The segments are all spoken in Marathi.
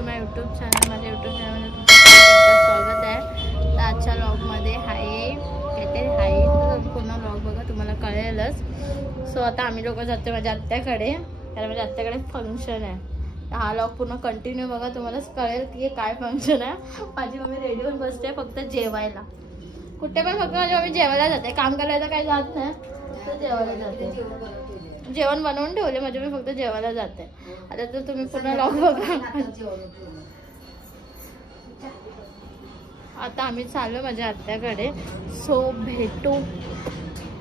To my YouTube channel. माझ्या यूट्यूब चॅनलमध्ये तुमचं स्वागत आहे. तर आजच्या व्लॉगमध्ये काहीतरी आहे, तर पूर्ण व्लॉग बघा, तुम्हाला कळेलच. सो आता आम्ही लोक जातो माझ्या आत्याकडे, कारण माझ्या आत्याकडे फंक्शन आहे. तर हा व्लॉग पूर्ण कंटिन्यू बघा, तुम्हालाच कळेल की काय फंक्शन आहे. माझी मम्मी रेडी होऊन बसते फक्त जेवायला. कुठे पण फक्त माझी मम्मी जेवायला जाते, काम करायला काही जात नाही, तर जेवायला जाते. जेवण बनवून ठेवले म्हणजे मी फक्त जेवायला जाते. आता तर तुम्ही पूर्ण व्लॉग बघा. आता आम्ही चाललो माझ्या आत्याकडे. सो भेटू.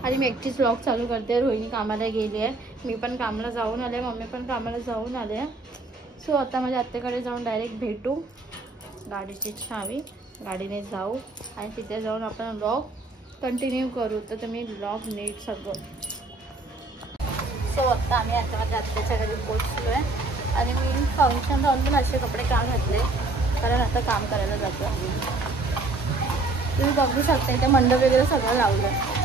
आणि मी एकटीच व्लॉग चालू करते. रोहिणी कामाला गेली आहे, मी पण कामाला जाऊन आले, मम्मी पण कामाला जाऊन आले. सो आता माझ्या आत्याकडे जाऊन डायरेक्ट भेटू. गाडीची चावी, गाडीने जाऊ आणि तिथे जाऊन आपण व्लॉग कंटिन्यू करू. तर तुम्ही व्लॉग नीट सगळं. सो आता आम्ही आता माझ्या आत्याच्या घरी पोचलो आहे. आणि मी फंक्शन राहून पण असे कपडे का घातले, कारण आता काम करायला जातो. तुम्ही बघू शकता इथे मंडप वगैरे सगळं लावलं आहे.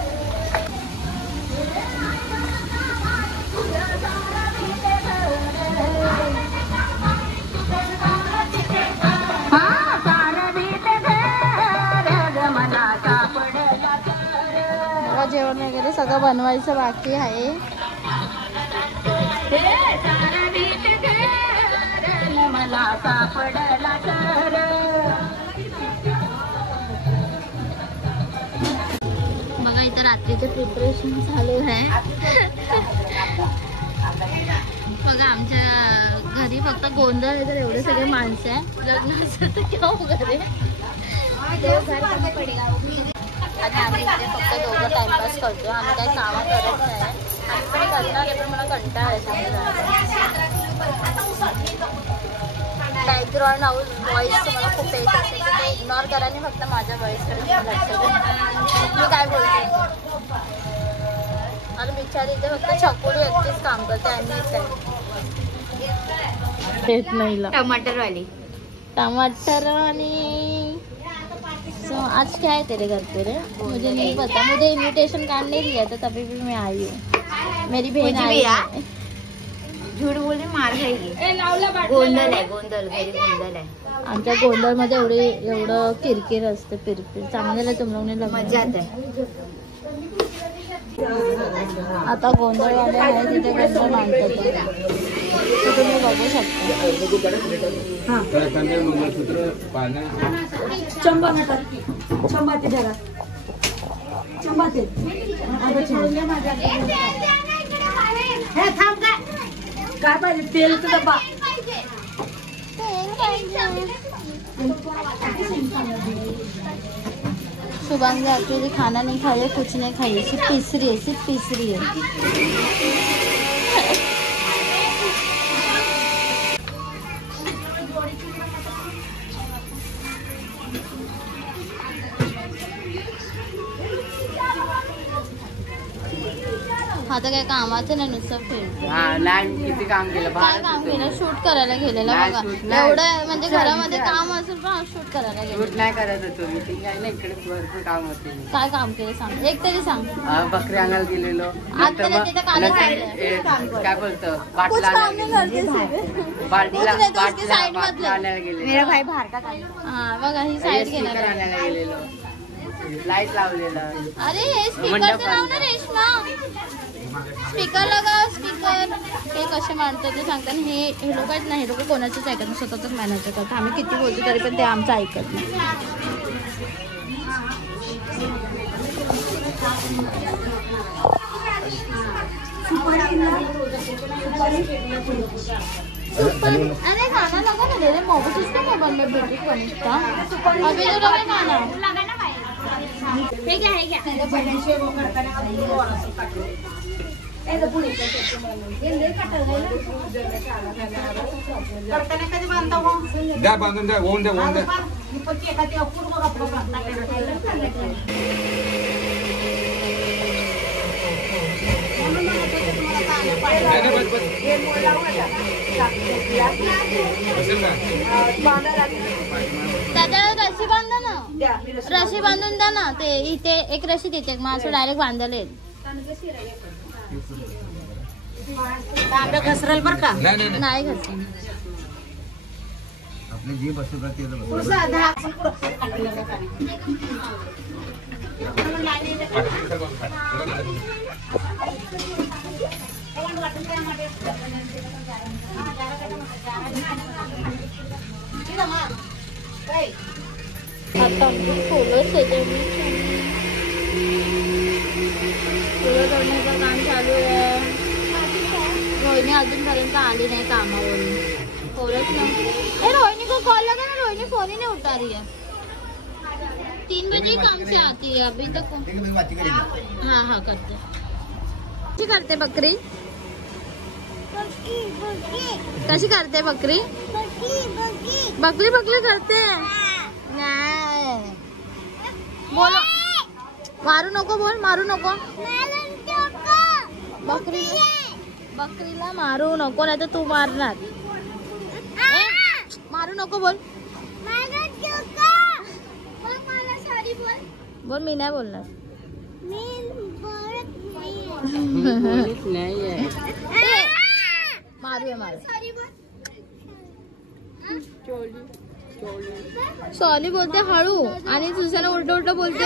जेवण वगैरे सगळं बनवायचं बाकी आहे. बघा इथं रात्रीचं प्रिपरेशन चालू आहे. बघा आमच्या घरी फक्त गोंधळ आहे, तर एवढे सगळे माणसं आहे. लग्नाचं तर केव्हा घरी आणि आम्ही इथे फक्त दोघं टाइमपास करतो. आम्ही काही कामं करत नाही. आम्ही पण करणार आहे, पण मला कंटाळा आहे. बॅकग्राऊंड व्हॉइस तुम्हाला खूप येत असेल तर ते इग्नोर करा आणि फक्त माझ्या व्हॉइसकडे लक्ष द्या मी काय बोलते. आणि बिचारी इथे फक्त छकुली एकटीच काम करते आणि येत नाही. टमाटरवाली टमाटर. आणि सो आज क्या है तेरे घर पे रे? मुझे नहीं पता. मुझे इनविटेशन कार्ड नहीं दिया था, तभी भी मैं आई हूँ. मेरी बहन आई है. झूठ बोलने मार खाएगी. गोंधळ आहे, गोंधळ घरी गोंधळ आहे. आमच्या गोंधळमध्ये एवढं किरकिर असते. पिरपिर चांगलं तुम लोग ने मजा आहे. आता गोंधळवाले आहे तिथे गोंधळ मांडतात, तुम्ही बघू शकता. काय पाहिजे? तेलचा डब्बा. शुभांगी एक्चुअली खाना नहीं खाई, कुछ नहीं खाई, सिर्फ तीसरी है. आता काय कामाचं नाही, नुसतं फिरतो. किती काम केलं, काय काम केलं? शूट करायला गेलेलं बघा. एवढं म्हणजे घरामध्ये काम असेल पण शूट करायला गेलं. नाही करत होतो मी. ठीक आहे ना, इकडे भरपूर काम होते. काय काम केलं सांग, एक तरी सांग. बकरी आणायला गेलेलो. काय बोलतो, मेरा भाई बाहेर का काम. हा बघा ही साईड घेणार आणायला गेलेलो. लाईट लावलेला. अरे हे स्पीकरचं नाव ना रेश्मा. स्पीकर लगाव, स्पीकर. हे कसे मांडतात ते सांगतात. हे लोक आहेत ना, हे लोक कोणाचंच ऐकत नाही, स्वतःच मॅनेज करतात. आम्ही किती बोलतो तरी पण ते आमचं ऐकत नाही. अरे खाना लगा ना दे मोबाइल, किसका मोबाइल में ब्लूटूथ कनेक्ट था अभी तो लगा खाना. हे क्या है क्या द्या बांधून द्या, होऊन द्या, होऊन द्या. दादा रशी बांधा ना, रशी बांधून द्या ना. ते इथे एक रशी देते, मग असं डायरेक्ट बांधायला येईल. घसरल बर का? नाही नाही नाही घसरल. जी बसू का ते आता फुलंच येते फुलं तोडण्याचं काम चालू आहे. रोहिणी अजूनपर्यंत आली नाही कामावरून. फुलंच नाही. ए रोहिणी को कॉल लगा ना, रोहिणी फोन ही नहीं उठा रही है. 3 बजे काम से आती है अभी तक. हाँ हाँ करते. कशी करते बकरी? कशी करते बकरी? बकरी बकरी करते. नाही बोलो, मारू नको बोल, मारू नको. बकरीला मारू नको नाही तर तू मारणार. मारू नको बोल. बोल मी नाही बोलणार. मारू मारू. सॉरी बोलते हळू आणि दुसऱ्याला उलट उलट बोलते.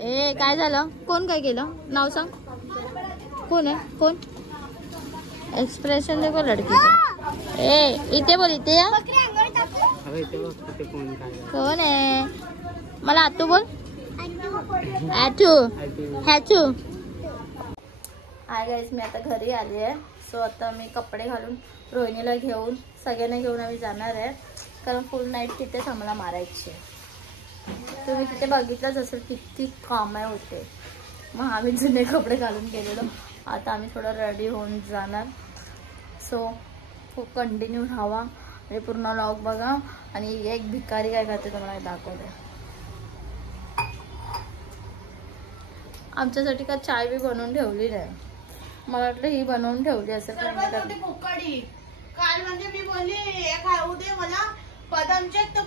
ए काय झालं? कोण काय केलं? नाव सांग. कोण आहे? कोण? एक्सप्रेशन देखो लडकी. ए इथे बोल, इथे या. कोण आहे? मला आतू बोल. आतू हॅचू. हाय गाईस, मी आता घरी आली आहे. सो आता मी कपडे घालून रोहिणीला घेऊन सगळ्यांना घेऊन आम्ही जाणार आहे. कारण फुल नाईट तिथेच आम्हाला मारायची. तुम्ही तिथे बघितलंच असेल किती कामे होते. मग आम्ही जुने कपडे घालून गेलेलो. आता आम्ही थोडं रेडी होऊन जाणार. सो खूप कंटिन्यू राहावा म्हणजे पूर्ण व्लॉग बघा. आणि एक भिकारी काय करते तुम्हाला दाखवते. आमच्यासाठी का चाय बी बनवून ठेवली नाही. मला वाटलं ही बनवून ठेवली असेल. काल म्हणजे मी बोलली हे खाऊ दे मला बदाम शेक तर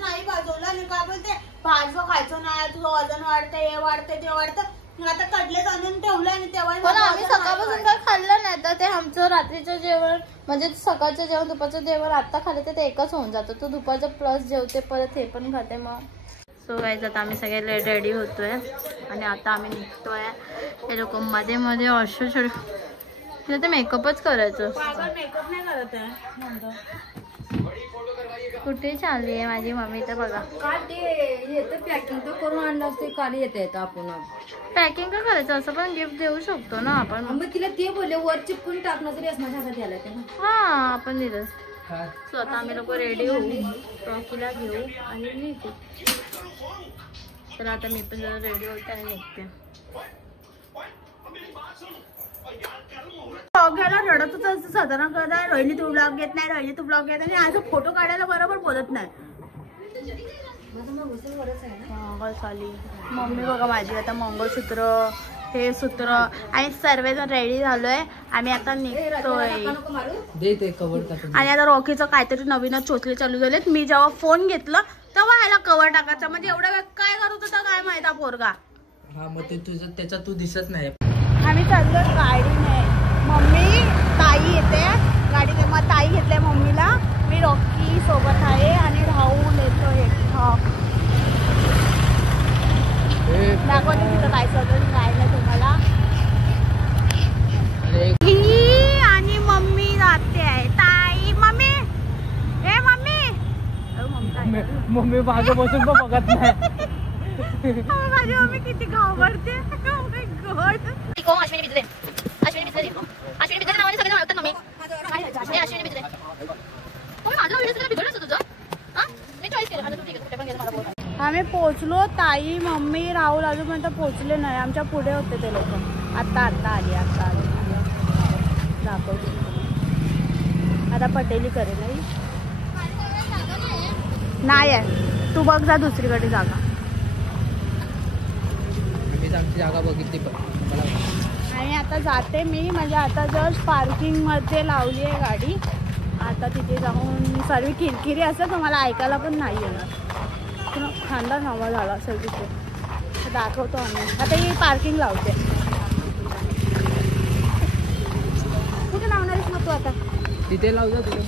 नाही भाजवलं. आणि काय बोलते भाजवा खायचं नाही, तुझं वजन वाढतंय, हे वाढतंय, ते वाढतं. आता कडलेच आणून ठेवलं आणि तेव्हा पण आम्ही सकाळपासून काय खाल्लं नाही. तर ते आमचं रात्रीचं जेवण म्हणजे सकाळचं जेवण दुपारचं जेवण आता खाल्लं तर ते एकच होऊन जातं. तो दुपारचं प्लस जेवते परत हे पण खाते. मग सो गाईज आता आम्ही सगळे रेडी होतोय आणि आता आम्ही निघतोय. हे लोक मध्ये मध्ये अशो छोटे तर मेकअपच करायचं. मेकअप नाही करत आहे. कुठे चालली आहे माझी मम्मी तर बघा. काल ते येतं पॅकिंग तर करून आणलं असते. काल येतं आपण पॅकिंग का करायचं? असं पण गिफ्ट देऊ शकतो ना आपण. मग तिला ते बोलले वर चिपकून टाकणं तरी असणार हातात यायला ते. हा आपण दिलं. सो आता आम्ही लोक रेडी होऊ, रॉकीला घेऊ आणि निघू. चला आता मी पण जरा रेडी होते आणि निघते. घ्यायला रडतच असतं साधारण करताय. रोहिणी तू ब्लॉग घेत नाही, रोहिणी तू ब्लॉग घेत नाही. आणि असं फोटो काढायला बरोबर बोलत नाही. मम्मी बघा माझी आता मंगळसूत्र हे सूत्र आणि सर्वजण रेडी झालोय. आम्ही आता निघतोय. आणि आता रॉकीचं काहीतरी नवीनच चोचले चालू झालेत. मी जेव्हा फोन घेतला तेव्हा ह्याला कवर टाकायचा. म्हणजे एवढा वेळ काय करत होता काय माहिती पोरगा. हा मग ते तुझं त्याचा तू दिसत नाही. आम्ही चाललो गाडीने. मम्मी ताई येते गाडीने. मग ताई घेतलंय मम्मीला. मी रॉकी सोबत आहे आणि राहुल येतोय. दाखवते तिथं काय सगळं काय नाही तुम्हाला. आणि मम्मी जाते आहे. ताई मम्मी ए मम्मी मम्मी मागे बसून पण बघत नाही. माझी मम्मी किती घाबरते. अश्विनी बिजले नावाने सगळे ओळखतात मम्मी. अश्विनी बिजले तुम्ही माझा व्हिडिओ सगळं बिघडलं असतं तुझं. मी चॉईस केलं. ठीक आहे कुठे पण गेलं मला बोल. आम्ही पोहोचलो. ताई मम्मी राहुल अजूनपर्यंत पोहोचले नाही. आमच्या पुढे होते ते लोक. आता आली. दाखवते आता पटेली करेल नाही आहे. तू बघ जा दुसरीकडे जागा. आमची जागा बघितली आणि आता जाते मी. म्हणजे आता जस्ट पार्किंग मध्ये लावली आहे गाडी. आता तिथे जाऊन सर्व किरकिरी असं तुम्हाला ऐकायला पण नाही येणार. खांदा हवा झाला असेल तिथे. दाखवतो आम्ही. आता ही पार्किंग लावते. कुठे लावणार आहेस मग तू आता? तिथे लावू जा तुला.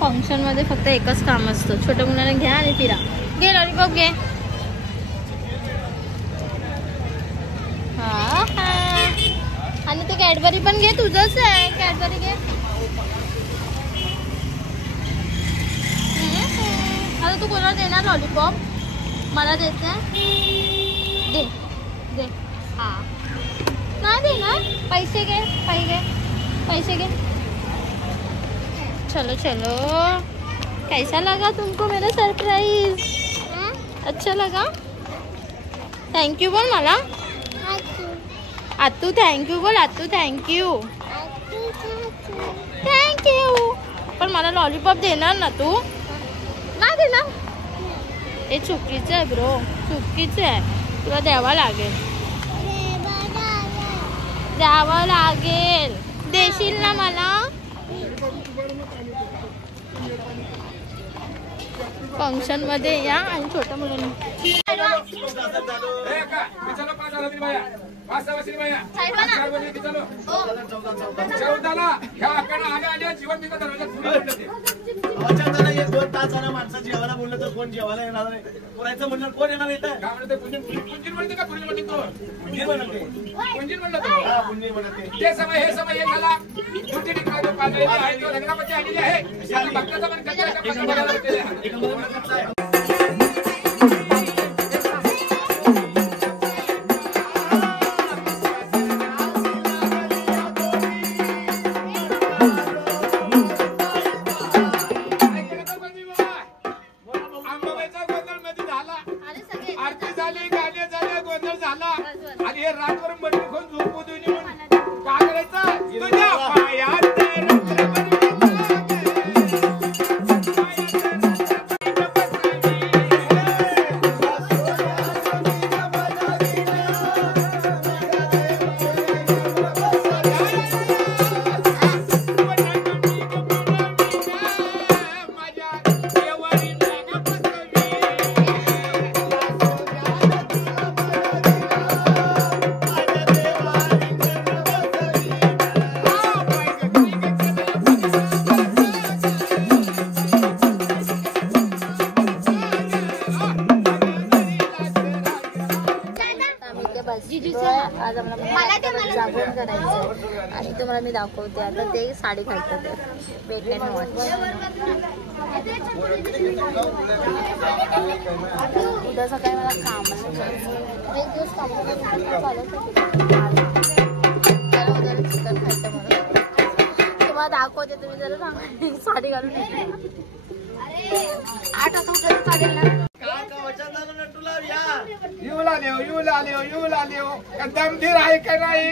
फंक्शन मध्ये फक्त एकच काम असतं, छोट्या मुलांना घ्या आणि फिरा. घे लॉलीपॉप घे. हा आणि ते कॅडबरी पण घे, तुझंच आहे कॅडबरी घे. आता तू कोणाला देणार लॉलीपॉप? मला देते. दे दे. हा नाही देणार. पैसे घे, पैसे घे. चलो चलो. कैसा लगा तुमको मेरा सरप्राइज? अच्छा लगा? थैंक यू बोल मला. आतू थैंक यू बोल. आतू थैंक यू. Thank you. पण मला लॉलीपॉप देणार ना तू? नाही देणार. हे चुकीचं आहे ब्रो, चुकीचं आहे. तुला द्यावं लागेल. द्यावं लागेल. देशील ना मला? फंक्शन मध्ये या आणि छोट्या मुलांनी माणसं जेवायला बोललं तर कोण जेवायला येणार नाही. कोणाचं म्हणलं कोण येणार येतं का म्हणते? पुंजीर म्हणते का पुंजीर म्हणते? तो पुंजीर म्हणते. पुंजीर म्हणलं तो पुंजीर म्हणते. ते समय हे समय एक झाला. दुसरी ठिकाणी पाजलेली आहे तो रंगापती आलेली आहे. भक्ताचा मन कसा जागरण करायचं आणि तुम्हाला मी दाखवते. आता ते साडी घालतात वेट अँड वॉच. उद्या सकाळी मला काम एक दिवस काम चिकन खायचं म्हणून तुम्हाला दाखवते. तुम्ही जरा सांगा साडी घालून येते. 8 वाजता चालेल ना? येऊ लागले दमधीर आहे का नाही?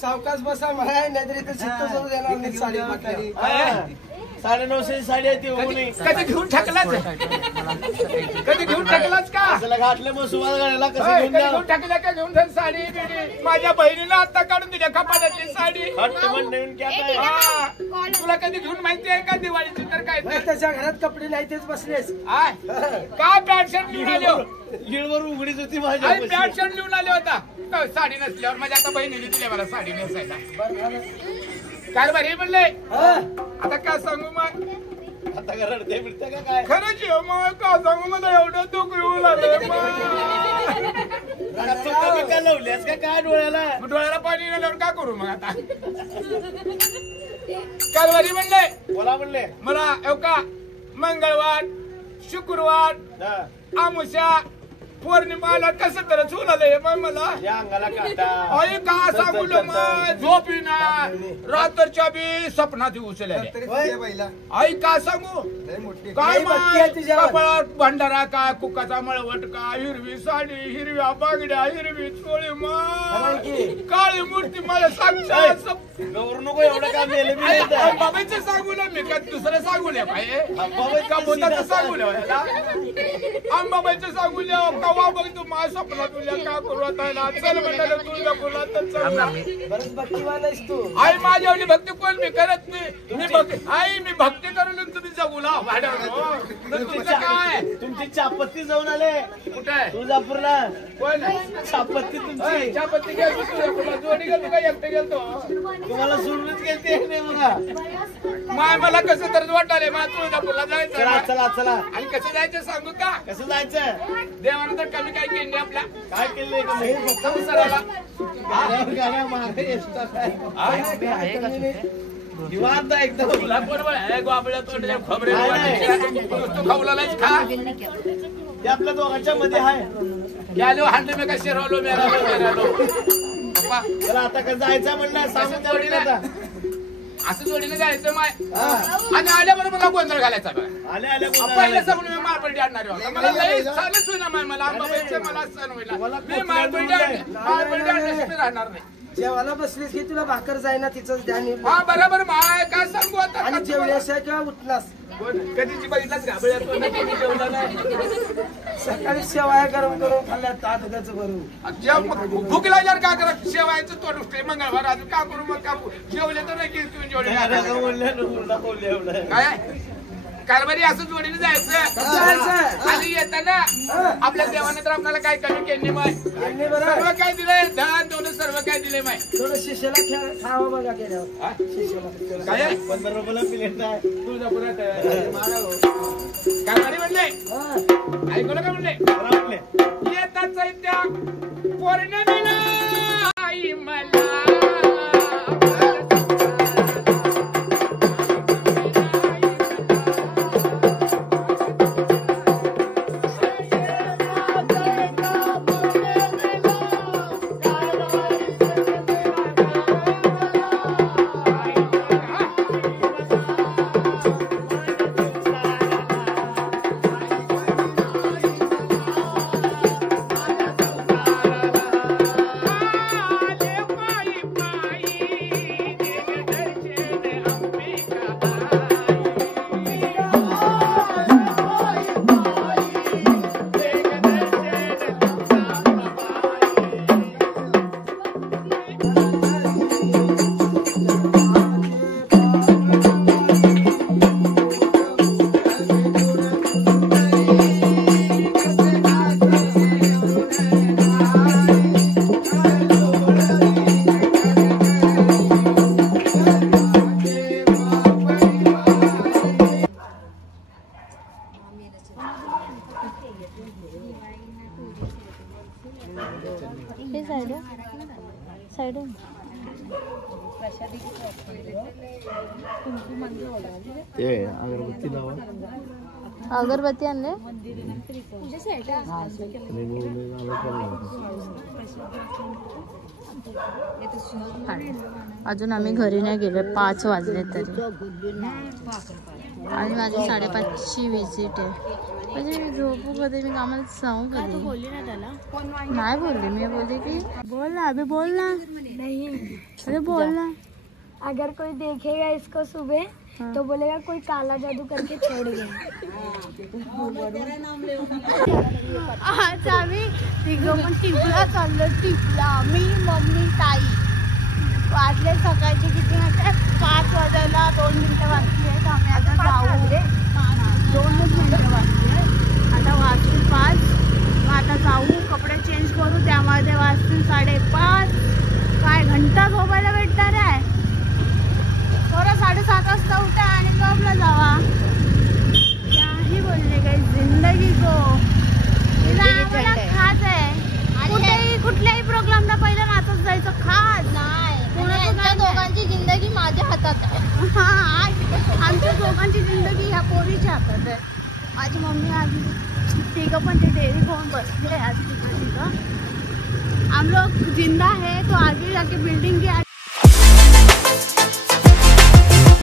सावकाश बसा मला नाहीतरी साडी 950 साडी आहे ती होऊ नये. कधी घेऊन टाकलाच कधी घेऊन टाकलाच का असं घातलं मग सुभाष गाड्याला कसं होय, घेऊन कधी द्या. घेऊन टाकल्या का घेऊन जाईल साडी बिडी माझ्या बहिणीला आता काढून दिल्या कपाटातली साडी हट्ट पण नवीन कॅप आहे. हा. तुला कधी घेऊन माहिती आहे का दिवाळीची तर काय ते? त्याच्या घरात कपडे नाही तेच बसलेस. आय. काय पॅन्ट शर्ट लिहून आले हो? लीडवर उघडीच होती आई माझ्या पॅन्ट शर्ट लिहून आले होता तो साडी नसल्यावर माझ्या आता बहिणीने दिली मला साडी नेसायला काय बरं हे म्हणले आता काय सांगू मग आता रडते बिडते का काय खरंच आहे, मग काय सांगू मला एवढं दुःख येऊ लागलं तू कमी का लावल्यास का काय डोळ्याला डोळ्याला पाणी आल्यावर काय करू मग आता काल बरी म्हणले बोला म्हणले मला एवका मंगळवार शुक्रवार हा. आमुषा पौर्णिमाला कसं तर झुलालंय मग मला या अंगाला काटा आई का सांगू मग झोप येईना रात्रच्या बी स्वप्नात उचलल्या आई का सांगू काय कपाळात भंडारा काय कुकाचा मळवट का हिरवी साडी हिरव्या बांगड्या हिरवी चोळी मग काळी मूर्ती मला साक्षात गौर नको एवढं काम मेले मी अंबाबाईचं सांगू ना मी का दुसरं सांगू नये काय का बोताचं सांगू नये अंबाबाईचं सांगू नये कवा बघ तू माझ्या स्वप्नात तुझ्या का करू आता चल म्हणाले तुझ्या बोला तर बरंच भक्तिवान आहेस तू. आई माझ्या एवढी भक्ती कोण मी करत नाही आई मी भक्ती करून तुम्ही जगू ना भाड्यावर तुमचं काय तुमची चापत्ती जाऊन आले कुठे आहे तुळजापूरला कोण चापत्ती तुमची चहापत्ती गेलो तुझ्या जोडी गेलो का एकटे गेलतो तुम्हाला सोडूनच गेलते नाही बघा माय मला कसं तर वाटाले मला तुळजापूरला चला जायचं चला चला आणि कसं जायचं सांगू का कसं जायचं देवानं तर कमी काय केली आपल्या काय केलंय संसाराला गाड्या मागे एक्स्ट्रा काय निवांत एकदम तुला बरोबर आहे गोबड्या तोंडल्या खबरे तू खावलाच खा ते आपल्या दोघांच्या मध्ये आहे गेलो हांडे मी का शिरवलो मेरालो पप्पा चला आता कसं जायचं म्हणलं सांगून द्या जोडीने आता. असं जोडीने जायचं माय हा. आणि आल्याबरोबर मला गोंधळ घालायचा बघा आले आले पहिलं सांगून मी मारपडी आणणार आहे. मला लई चालच होईना माय मला आंबाबाईचं मला सण होईना मी मारपडी आणण्यासाठी राहणार नाही जेवायला बसलीस की तुला भाकर जाईना तिचंच ध्यान येत. हा बरोबर माय काय सांगू आता आणि जेवल्यास किंवा उठलास कधीची बघितलाच घाबळ्या जेवला नाही सकाळी शेवाया गरम करून खाल्ल्या ताटगाचं भरून. भूक लागल्यावर काय करा शेवायचं तोड उठते मंगळवार आज का करू मग कापू जेवले तर नाही की तुम्ही जेवले काय कारभारी असं जोडीने जायचं आणि येताना आपल्या देवाने तर आपल्याला काय कमी केली माय सर्व काय दिलंय धान दोन सर्व काय दिले माय थोडं शिष्याला खावा बघा गेल्यावर शिष्याला काय 15 रुपयाला प्लेट आहे तुळजापुरात कारभारी म्हणले ऐकलं का म्हणले म्हणले येतात चैत्या पौर्णिमेला आई मला अगरबत्ती लावा अगरबत्ती आणले अजून आम्ही घरी नाही गेलो 5 वाजले तरी आणि माझी 5:30ची विजिट आहे म्हणजे मी झोपू कधी मी कामाला जाऊ कधी बोलली ना त्याला नाही बोलली मी बोलली की बोल ना अभी बोल ना नहीं अरे बोल ना अगर कोई देखेगा इसको सुबह तो बोलेगा कोई काला जादू करके छोड़ गया। आज आम्ही तिघं पण टिपला चाललो, टिपला मी मम्मी ताई। वाजले सकाळचे किती वाजता 5 वाजायला 2 मिनिटं बाकी आहेत। आम्ही आता जाऊ 2 मिनिटं बाकी आहेत, आता वाजतील 5। मग आता जाऊ कपडे चेंज करू, त्यामध्ये वाजतील 5:30। काय घंटा झोपायला भेटणार आहे, थोडा 7:30 वाजता उठा आणि जॉबला जावा। काही बोलले काही जिंदगी को आम्हाला खास आहे, कुठल्याही प्रोग्रामला पहिलं नाचत जायचं खास नाही। दोघांची जिंदगी माझ्या हातात आहे। हा, आमच्या दोघांची जिंदगी ह्या पोरीच्या हातात आहे। माझी मम्मी आधी तिघं पण ते डेअरी खाऊन बसले आज तिथं। हम लोग जिंदा है तो आगे जाके बिल्डिंग के